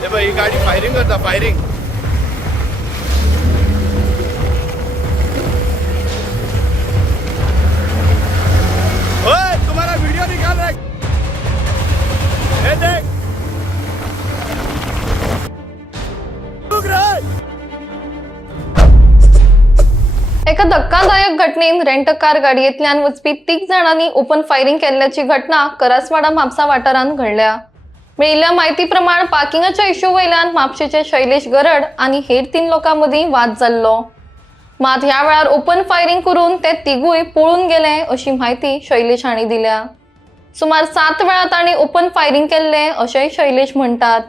हे बघ ही गाडी फायरिंग करता फायरिंग. तुम्हारा वीडियो निकाल रहा है देख. एका धक्कादायक घटनेत रेंट कार गाडयेंतल्यान वचपी 3 जाणांनी ओपन फायरिंग केल्ल्याची घटना करासवाडा म्हापसा वाठारांत घडल्या. मेळिल्ल्या म्हायती प्रमाण पार्किंगाच्या इश्यू वयल्यान म्हापशेचे शैलेश गरड आनी हेर 3 लोकां मदीं वाद जाल्लो. मात ह्या वेळार ओपन फायरिंग करून ते तिगूय पळून गेले अशी म्हायती शैलेश हांणी दिल्या. सुमार 7 वेळा तांणी ओपन फायरिंग केल्ले अशेंय शैलेश म्हणटात.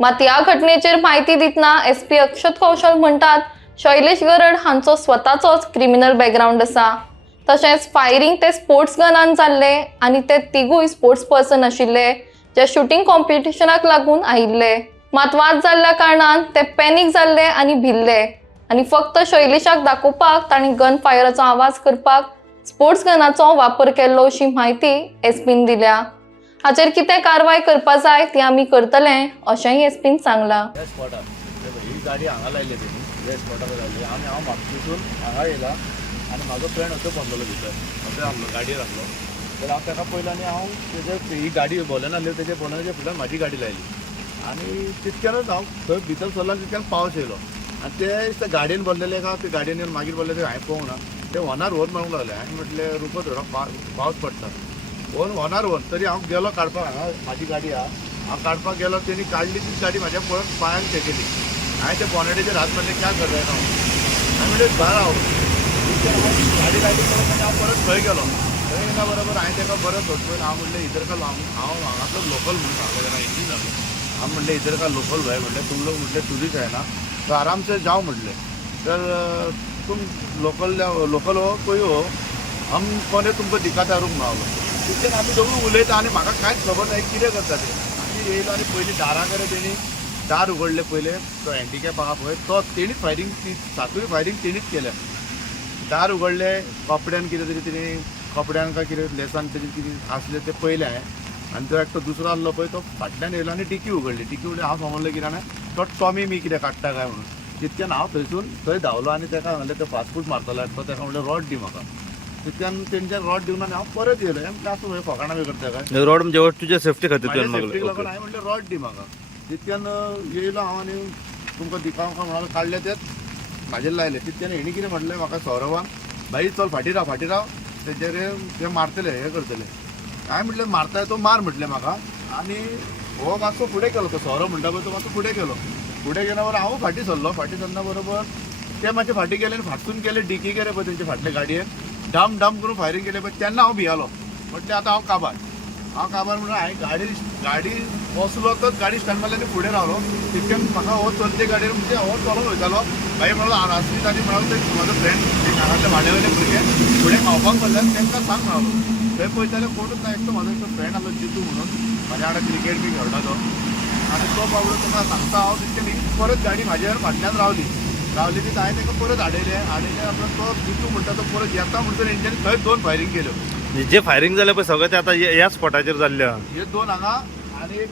मात ह्या घटनेचेर म्हायती दितना SP अक्षत कौशल म्हणटात शैलेश गरड हांचो स्वताचोच क्रिमिनल बॅकग्राऊंड आसा. तशेंच फायरिंग ते स्पोर्ट्स गनान जाल्ले आनी ते तिगूय स्पोर्ट्स पर्सन आशिल्ले जे शूटिंग कॉम्पिटिशनाक लागून आयिल्ले. मात वाद जाल्ल्या कारणान ते पॅनिक जाल्ले आनी भिल्ले आनी फक्त शैलेशाक दाखोवपाक तांणी गन फायराचो आवाज करपाक स्पोर्ट्स गनाचो वापर केल्लो अशी म्हायती SPन दिल्या. हाचेर कितें कारवाय करपा जाय ती आमी करतले अशेंय SPन सांगलां. ही गाडी हांगा लायली तेणी त्या स्पॉटार लायली आनी हांव म्हापशेसून हांगा येयला आनी म्हाजो फ्रेंड असो बसलेलो भितर असो आसलो गाडयेर आसलो. तर हांव ताका पयलो आनी हांव तेजे ही गाडी बोलेन आसली तेजे बोलनाच्या फुड्यान म्हाजी गाडी लायली आनी तितक्यानच हांव थंय भितर सरलो तितक्यान पावस येयलो आनी ते गाडयेन बोललेले का ते गाडयेन येवन मागीर बोलले ते हांवें पळोवंक ना ते होनार व्हर म्हणूंक लागले. हांवें म्हटलें रुको थोडो पावस पडटा होनार व्हर. तरी हांव गेलो काडपाक हांगा म्हाजी गाडी आहा हांव काडपाक गेलो तेणी काडली ती गाडी म्हाज्या पळोवन पांयान तेकयली. हांवें ते बॉनेटीचेर हात म्हटलें क्या कर रहे हांवें म्हटलें भायर हांव गाडी लायली परत आनी हांव परत थंय गेलो. थंय येना बरोबर हांवें ताका बरो सोडपयलो. हांव म्हटलें इधर का हांव हांगातलो लोकल म्हणून सांगलो तेन्ना हिंदी जालो. हांव म्हटलें इधर का लोकल भाई म्हटलें तुम लोग म्हटलें टुरिस्ट आहे ना तो आराम से जाओ म्हटलें. तर तुम लोकल हो कोई हो हम कोणे तुमकां दिखाता रूम मेळलो. तितल्यान आमी दोगूय उलयता आनी म्हाका कांयच खबर ना कितें करता ते. आमी येयलो आनी पयलीं दारा कडेन तेणी दार उगडले पयले तो हँडिकॅप आहा पळय तो तेणीच फायरिंग ती 7य फायरिंग तेणीच केल्या. दार उगडले कपड्यान कितें तरी तेणी कपड्यान काय कितें लेसान तरी कितें आसलें तें पयलें हांवें आनी तो एकटो दुसरो आसलो पळय तो फाटल्यान येयलो आनी डिकी उगडली. डिकी उगडली हांव समजलें कितें तो टॉमी मी कितें काडटा काय म्हणून. तितक्यान हांव थंयसून थंय धांवलो आनी ताका म्हणलें तो फास्टफूड मारतलो तो ताका म्हणलें रॉड दी म्हाका. तितक्यान तेंच्या रॉड दिवन आनी हांव परत येयलो. हें आसूं फकाणां बी करता काय रॉड म्हणजे तुझ्या सेफ्टी खातीर सेफ्टीक लागून हांवें म्हणलें रॉड दी म्हाका. तितक्यान येयलो हांव आनी तुमकां दिखावंक म्हणालो काडले तेच म्हाजेर लायले. तितक्यान हेणी कितें म्हटलें म्हाका सौरवान भाई चल फाटी राव तेजेर ते मारतले हे करतले. हांवें म्हटलें मारताय तो मार म्हटलें म्हाका आनी हो मातसो फुडें केलो तो सौरव म्हणटा पळय तो मातसो फुडें गेलो. फुडें गेल्या बरोबर हांव फाटी सरलो. फाटी सरना बरोबर ते मातशे फाटी गेले आनी फाटसून गेले डिकी गेले पळय तेंचे फाटले गाडयेन डाम डाम करून फायरिंग केले पळय तेन्ना हांव भियालो. म्हटलें आतां हांव काबार म्हणून हांवें गाडी बसलो तर गाडी स्टँड मारली फुडें रावलो. तितक्यान म्हाका हो चलते गाडयेर म्हणजे हो चलोन वयतालो. भाई म्हणलो आसली ताणी म्हणलो म्हाजो फ्रेंड हांगातले वाड्यावयले भुरगे फुडें खावपाक बसल्यार तांकां सांग मेळलो. थंय पळयताले कोणूच ना एकटो म्हाजो एकटो फ्रेंड आसलो जितू म्हणून म्हाज्या वांगडा क्रिकेट बी खेळटा तो आनी तो बाबडो ताका सांगता हांव तितक्यान परत गाडी म्हाज्या फाटल्यान रावली ती हांवें ताका परत हाडयले आपलो तो जितू म्हणटा तो परत येता म्हणटून तेंच्यांनी थंय 2 फायरिंग केल्यो. जे फायरिंग जालें पळय सगळें ते आतां ह्या स्पॉटाचेर जाल्ल्या हे 2 हांगा आनी एक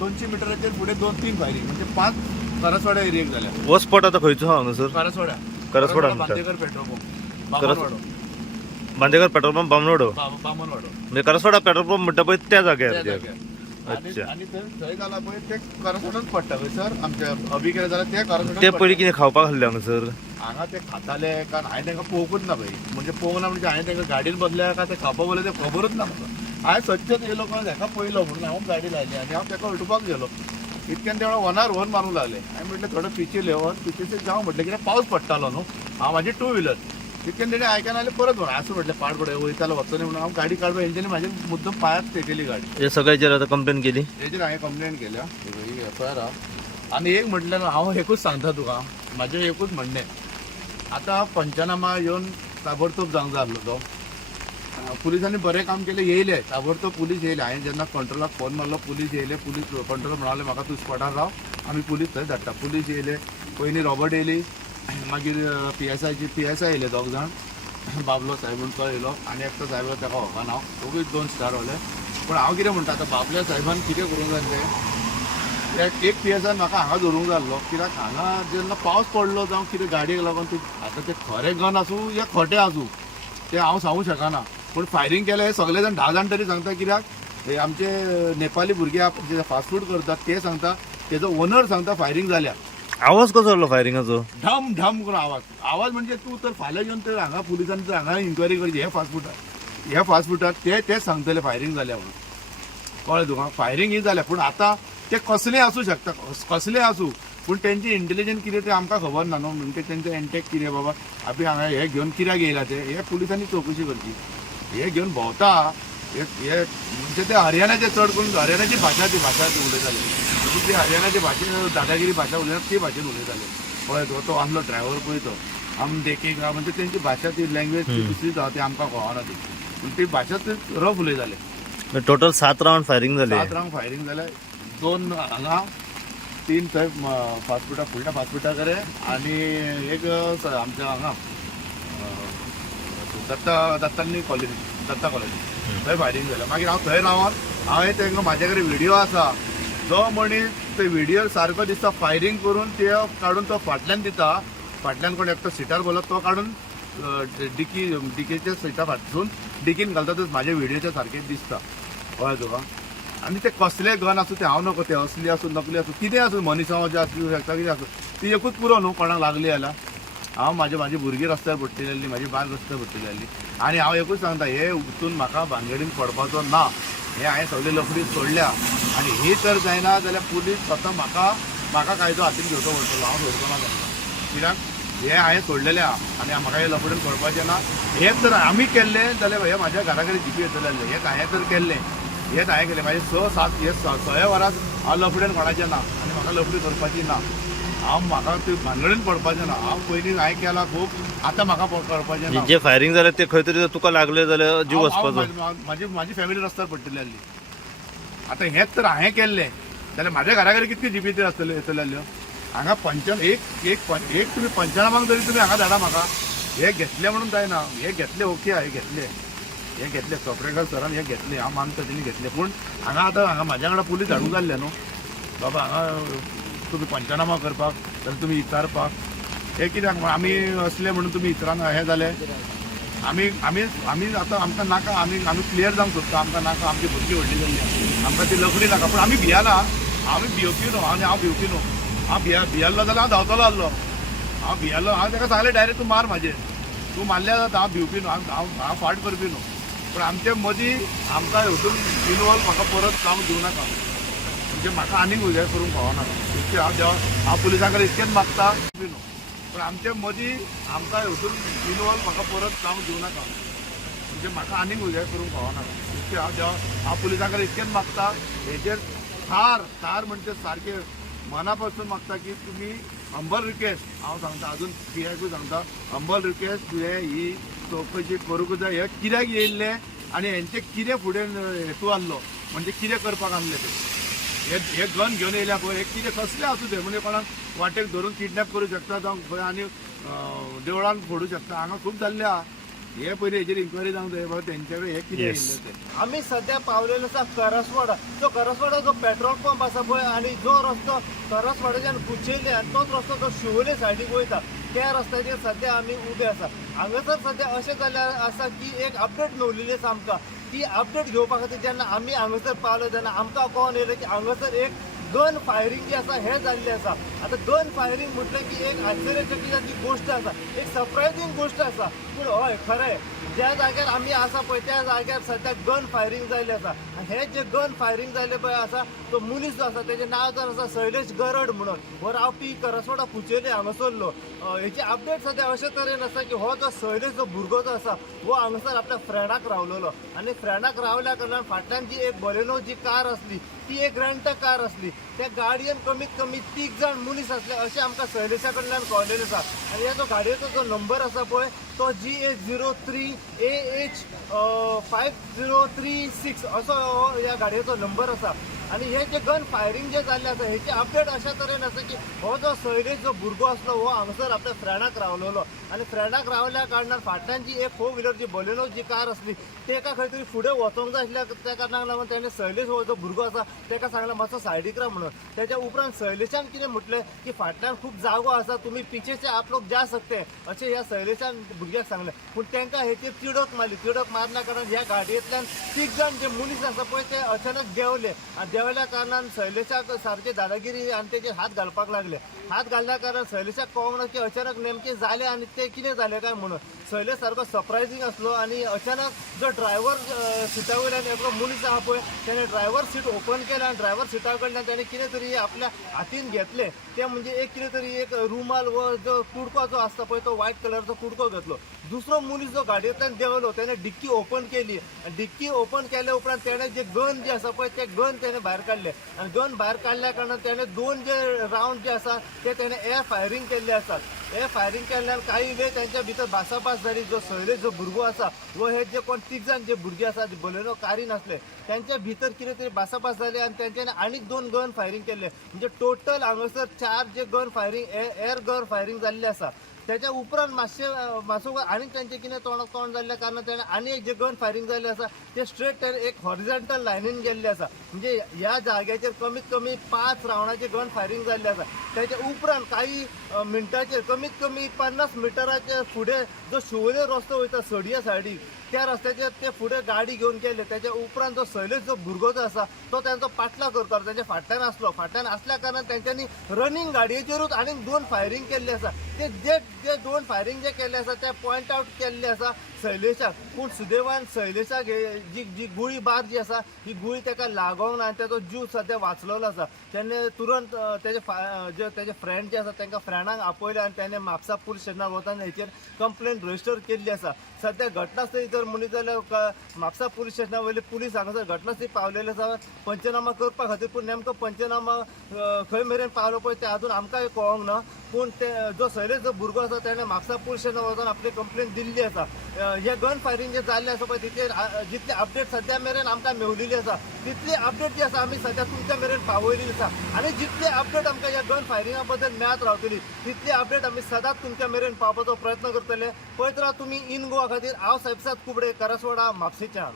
200 मिटराचेर फुडें 2-3 फायरिंग म्हणजे 5 करासवाड्या एरियेक जाल्या. हो स्पॉट आतां खंयचो हांगा सर करासवाड्या Bandekar petrol pump Bandekar petrol pump Bamanwado Bamanwado म्हणजे करासवाडा पेट्रोल पंप म्हणटा पळय त्या जाग्यार. अच्छा आनी थंय जाला पळय ते करासवाड्यान पडटा पळय सर आमच्या अभी केले जाल्यार ते करासवाड्यान ते पयलीं कितें खावपाक हाडले हांगा सर हांगा ते खाताले कारण हांवें तांकां पळोवंकूच ना पळय म्हणजे पळोवंक ना म्हणजे हांवें तांकां गाडयेन बसल्या काय ते खावपाक बसले ते खबरूच ना म्हाका. हांवें सच्चेच येयलो कोण ताका पळयलो म्हणून हांव गाडी लायली आनी हांव ताका उठोवपाक गेलो. इतक्यान तेवढा वनार वन मारूंक लागले. हांवें म्हटलें थोडं पिचे लेवन पिचेचेर जावं म्हटलें कित्याक पावस पडटालो न्हू हांव म्हाजी 2 व्हिलर. तितक्यान तेणें आयकना जाल्यार परत व्हर आसूं म्हटलें पाड पडे वयतालो वचना म्हणून हांव गाडी काडपाक हेंच्यांनी म्हाजे मुद्दम पांयाक तेकयली गाडी. हे सगळ्याचेर आतां कंप्लेन केली. हेजेर हांवें कंप्लेन केल्या ही FIR आहा. आनी एक म्हटल्यार हांव एकूच सांगता तुका म्हाजें एकूच म्हणणें आतां पंचनामा येवन ताबडतोब जावंक जाय आसलो तो. पुलिसांनी बरें काम केलें येयले ताबडतोब पुलीस येयले. हांवें जेन्ना कंट्रोलाक फोन मारलो पुलीस येयले. पुलीस कंट्रोल म्हणाले म्हाका तूं स्पॉटार राव आमी पुलीस थंय धाडटा. पुलीस येयले पयलीं रॉबर्ट येयली मागीर PSI येयले 2 जाण बाबलो साहेब म्हणून तो येयलो आनी एकटो साहेब ताका वळखना हांव दोगूय 2 स्टार वले. पूण हांव कितें म्हणटा आतां बाबल्या साहेबान कितें करूंक जाय तें एक पियेसान म्हाका हांगा धरूंक जाल्लो कित्याक हांगा जेन्ना पावस पडलो जावं कितें गाडयेक लागून आतां ते खरे गन आसूं या खोटे आसूं ते हांव सांगूं शकना पूण फायरींग केलें हे सगळे जाण 10 जाण तरी सांगता कित्याक हे आमचे नेपाली भुरगे जे फास्ट फूड करतात ते सांगता तेजो ओनर सांगता फायरींग जाल्या आवाज कसो जालो फायरिंगाचो ढम ढम करून आवाज म्हणजे तूं तर फाल्यां येवन तर हांगा पुलिसांनी तर हांगा इन्क्वायरी करची हे फास्ट फुडार तेच सांगतले फायरींग जाल्या म्हणून कळ्ळें तुका फायरींग ही जाल्या पूण आतां ते कसलें आसूं शकता कसलें आसूं पूण तेंची इंटेलिजन्स कितें तें आमकां खबर ना न्हू म्हणजे तेंचें एनटेक कितें बाबा आमी हांगा हे घेवन कित्याक येयला ते हे पुलिसांनी चवकशी करची हे घेवन भोंवता हे म्हणजे ते हरियाणाचे चड करून हरियाणाची भाशा ती उलयताले ती हरियाणाची भाशे दादागिरी भाशा उलयतात ती भाशेन उलयताले कळ्ळें तुका तो आमलो ड्रायव्हर पळय तो आम देखीक म्हणजे तेंची भाशा ती लँग्वेज दुसरी जाता ती आमकां कळना ती पूण ती भाशा ती रफ उलयताले टोटल 7 राउंड फायरिंग जाले 7 राउंड फायरींग जाले 2 हांगा 3 थंय फास्ट फुडा फुडल्या फास्ट फुडा कडेन आनी एक आमच्या हांगा दत्तांनी कॉलेनी दत्ता कॉलेनी थंय फायरींग जालें मागीर हांव थंय रावन हांवें तेंकां म्हाजे कडेन व्हिडिओ आसा जो मनीस ते व्हिडिओ सारको दिसता फायरींग करून ते काडून तो फाटल्यान दिता फाटल्यान कोण एकटो सिटार बोलत तो काडून डिकीच्या सिटा फाटसून डिकीन घालता तर म्हाजे व्हिडिओच्या सारकें दिसता कळ्ळें तुका आनी ते कसले गन आसूं ते हांव नको ते असली आसूं नकली आसूं कितें आसूं मनशां जे आसूं शकता कितें आसूं ती एकूच पुरो न्हू कोणाक लागली जाल्यार हांव म्हाजी भुरगीं रस्त्यार पडटली म्हाजी बायल रस्त्यार पडटली आनी हांव एकूच सांगता हे उठून म्हाका भानगडीन पडपाचो ना हे हांवें सगळी लफडी सोडल्या आनी ही तर जायना जाल्यार पुलीस स्वता म्हाका कायदो हातीन घेवचो पडटलो हांव सोडचो ना तांकां कित्याक हे हांवें सोडलेलें आहा आनी म्हाका हे लफडीन पडपाचें ना हे जर आमी केल्लें जाल्यार हे म्हाज्या घरा कडेन जिपी येतले आसले हे हांवें तर केल्लें हेच हांवें केलें म्हाजे 6-7 हे 6 वरांच हांव लफडेन कोणाचें ना आनी म्हाका लफडी करपाची ना म्हाका ती भानगडीन पडपाचें ना हांव पयलीं हांवें केलां खूब आतां म्हाका करपाचें ना जे फायरिंग जाले ते खंय तरी तुका लागले जाल्यार जीव वचपाचो म्हाजी फॅमिली रस्त्यार पडटली आसली आतां हेच तर हांवें केल्लें जाल्यार म्हाज्या घरा कडेन कितली जिपी येतल्यो आसल्यो हांगा एक तुमी पंचनामाक जरी तुमी हांगा धाडा म्हाका हे घेतले म्हणून जायना हे घेतले ओके हे घेतले सॉफ्टवेअर सरान हे घेतले हांव मानता तेणी घेतले पूण हांगा म्हाज्या वांगडा पुलीस धाडूंक जाल्ले न्हू बाबा हांगा तुमी पंचनामा करपाक जाल्यार तुमी विचारपाक हे कित्याक आमी असले म्हणून तुमी विचारान हे जाले आमी आतां आमकां नाका आमी क्लियर जावंक सोदता आमकां नाका आमची भुरगीं व्हडली जाल्ली आमकां ती लफडी नाका पूण आमी भियाला आमी भिवपी न्हू हांव भिवपी न्हू हांव भियाल्लो जाल्यार हांव धांवतलो आसलो हांव भियाल्लो हांव ताका सांगलें डायरेक्ट तूं मार म्हाजेर तूं मारल्या जाता हांव भिवपी न्हू हांव फाट करपी न्हू पूण आमचे मदीं आमकां हेतून इनवॉल्व म्हाका परत जावंक दिवं नाका म्हणजे म्हाका आनीक हें करूंक फावनाका इतकें हांव पुलिसां कडेन इतकेंच मागता न्हू पूण आमचे मदीं आमकां हेतून इनवॉल्व म्हाका परत जावंक दिवं नाका म्हणजे म्हाका आनीक हें करूंक फावनाका इतकें हांव पुलिसां कडेन इतकेंच मागता हेजेर थार म्हणजे सारकें मना पासून मागता की तुम्ही हंबल रिक्वेस्ट हांव सांगता अजून PIकूय सांगता हंबल रिक्वेस्ट तुवें ही चवकशी करूंक जाय हे कित्याक येयल्ले आनी हेंचे कितें फुडें हेतू आहलो म्हणजे कितें करपाक आहले ते हे गन घेवन येयल्या पळय हे कितें कसलें आसूं तें म्हणजे कोणाक वाटेक धरून किडनॅप करूं शकता जावं खंय आनी देवळान फोडूं शकता हांगा खूब जाल्लें आहा हे पयलीं हेजेर इन्क्वायरी जावंक जाय बाबा तेंचे कडेन हे कितें येयल्लें तें आम्ही सध्या पावलेलो आसा करसवाडा तो करसवाडा जो पेट्रोल पंप आसा पळय आनी जो रस्तो करसवाड्याच्यान कुचेली आनी तोच रस्तो जो शिवोले सायडीक वयता त्या रस्त्याचेर सध्या आमी उबे आसा हांगासर सध्या अशें जाल्लें आसा की एक अपडेट मेळिल्ली आसा आमकां ती अपडेट घेवपा खातीर जेन्ना आमी हांगासर पावले तेन्ना आमकां कळोन येयलें की हांगासर एक गन फायरींग जी आसा हें जाल्लें आसा आतां गन फायरींग म्हटलें की एक आश्चर्यचकिताची गोश्ट आसा एक सरप्रायझींग गोश्ट आसा पूण हय खरें ज्या जाग्यार आमी आसा पळय त्या जाग्यार सध्या गन फायरींग जाल्लें आसा आनी हे जे गन फायरींग जाल्लें पळय आसा तो मनीस जो आसा तेजें नांव तर आसा शैलेश गरड म्हणून हो रावपी करसवाडा कुचेली हांगासरलो हेची अपडेट सध्या अशे तरेन आसा की हो जो शैलेश जो भुरगो जो आसा हो हांगासर आपल्या फ्रेंडाक रावलेलो आनी फ्रेंडाक रावल्या कारणान फाटल्यान जी एक बलेनो जी कार आसली ती एक रेंट कार आसली त्या गाडयेन कमीत कमी 3 जाण मनीस आसले अशें आमकां शैलेशा कडल्यान कळलेलें आसा आनी ह्या जो गाडयेचो जो नंबर आसा पळय तो GA03 AH 5036 असो ह्या गाडयेचो नंबर आसा आणि हे जे गन फायरिंग जे जाल्लें आसा हेची अपडेट अशा तरेन आसा की हो जो शैलेश जो भुरगो आसलो हो हांगसर आपल्या फ्रेंडाक रावलेलो आनी फ्रेंडाक रावल्या कारणान फाटल्यान जी एक 4 व्हिलर जी बलेनो जी कार आसली तेका खंय तरी फुडें वचोंक जाय आसल्या त्या कारणाक लागून ताणें शैलेश हो जो भुरगो आसा तेका सांगलें मातसो सायडीक राव म्हणून. त्याच्या उपरांत शैलेशान कितें म्हटलें की फाटल्यान खूब जागो आसा तुमी पिछे से आप लोग जा सकते अशें ह्या शैलेशान भुरग्याक सांगलें. पूण तांकां हेचेर तिडक मारल्या कारणान ह्या गाडयेंतल्यान 3 जाण जे मनीस आसा पळय ते अचानक देंवले आनी देंवल्या कारणान शैलेशाक सारके दादागिरी आनी तेजे हात घालपाक लागले. हात घालल्या कारणान शैलेशाक कळोंक ना की अचानक नेमकें जालें आनी तें कितें जालें काय म्हणून. शैलेश सारको सरप्रायझींग आसलो आनी अचानक जो ड्रायव्हर सिटा वयल्यान एकलो मनीस आहा पळय त्याने ड्रायव्हर सीट ओपन केलें आनी ड्रायव्हर सिटा कडल्यान ताणें कितें तरी आपल्या हातीन घेतलें ते म्हणजे एक कितें तरी एक रुमाल व जो कुडको जो आसता पळय तो व्हायट कलरचो कुडको घेतलो. दुसरो मनीस जो गाडयेंतल्यान देंवलो त्याने डिक्की ओपन केली आनी डिक्की ओपन केल्या उपरांत तेणें जे गन जे आसा पळय ते गन तेणें भायर काडले आनी गन भायर काडल्या कारणान तेणें 2 जे रावंड जे आसा ते तेणें एअर फायरिंग केल्ले आसात. एअर फायरिंग केल्ल्यान काही वेळ त्यांच्या भितर भासाभास जाली. जो शैलेश जो भुरगो आसा व हे जे कोण 3 जाण जे भुरगे आसा जे बलेनो कारीन आसले त्यांच्या भितर कितें तरी भासाभास जाली आनी तेंच्यांनी आनीक 2 गन फायरिंग केल्ले म्हणजे टोटल हांगासर 4 जे gun firing air gun firing जाल्ले आसा. त्याच्या उपरांत मातसो आनीक तांचे कितें तोंडाक तोंड जाल्ल्या कारणान ताणें आनी एक जे गन फायरिंग जाल्लें आसा ते स्ट्रेट एक हॉरिझॉन्टल लायनीन गेल्ले आसा. म्हणजे ह्या जाग्याचेर कमीत कमी 5 रावंडाचे गन फायरिंग जाल्ले आसा. त्याच्या उपरांत काही मिनटाचेर कमीत कमी 50 मिटराचे फुडें जो शिवोले रस्तो वयता सडया सायडीक त्या रस्त्याचेर ते फुडें गाडी घेवन गेले. त्याच्या उपरांत जो शैलेश जो भुरगो जो आसा तो त्यांचो पाटला करतालो तांच्या फाटल्यान आसलो. फाटल्यान आसल्या कारणान तेंच्यांनी रनिंग गाडयेचेरूच आनीक 2 फायरिंग केल्ले आसा. ते जे 2 फायरिंग जे केल्ले आसा ते पॉयंट आउट केल्ले आसा शैलेशाक. पूण सुदैवान शैलेशाक जी गुळी बार जी आसा ही गुळी ताका लागोंक ना आनी ताचो जीव सद्या वाचलेलो आसा. तेणे तुरंत तेजे फ्रेंड जे आसा तांकां फ्रेंडांक आपयले आनी ताणें म्हापसा पुलीस स्टेशनार वचून हेचेर कंप्लेंट रजिस्टर केल्ली आसा. सद्या घटनास्थळी जर म्हणत जाल्यार म्हापसा पुलीस स्टेशना वयले पुलीस हांगासर घटनास्थळी पावलेले आसा पंचनामा करपा खातीर. पूण नेमको पंचनामा खंय मेरेन पावलो पळय ते अजून आमकांय कळोंक ना. पूण ते जो शैलेश जो भुरगो आसा ताणें म्हापसा पुलीस स्टेशनार वचून आपली कंप्लेंट दिल्ली आसा. हे गन फायरिंग जे जाल्लें आसा पळय तितले जितले अपडेट सद्या मेरेन आमकां मेवलेली आसा तितली अपडेट जी आसा आमी सद्या तुमच्या मेरेन पावयलेली आसा. आनी जितले अपडेट आमकां ह्या गन फायरिंगा बद्दल मेळत रावतली तितली अपडेट आमी सदांच तुमच्या मेरेन पावपाचो प्रयत्न करतले. पळयत राव तुमी इन गोवा खातीर हांव साहेबसाद कुबडे करसवाडा म्हापशेच्यान.